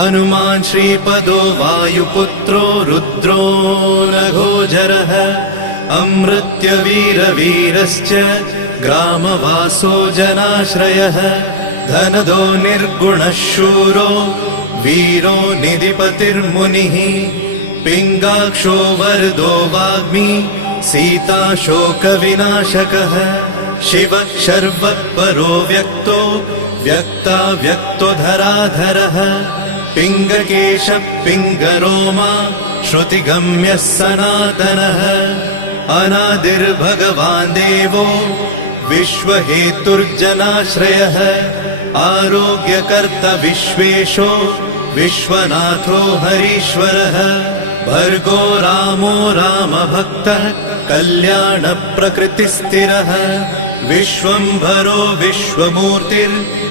हनुमान् श्रीपदो वायुपुत्रो रुद्रो नघोजरः अमृत्यवीरवीरश्च ग्रामवासो जनाश्रयः धनदो निर्गुणः शूरो वीरो निधिपतिर्मुनिः पिङ्गाक्षो वरदो वाग्मी सीता शोकविनाशकः शिवः शर्वः परो व्यक्तो व्यक्तो धराधरः पिङ्गकेशः पिङ्गरोमा श्रुतिगम्यः सनातनः अनादिर्भगवान् देवो विश्वहेतुर्जनाश्रयः आरोग्यकर्ता विश्वेशो विश्वनाथो हरीश्वरः भर्गो रामो रामभक्तः कल्याणप्रकृतिस्थिरः विश्वम्भरो विश्वमूर्तिर्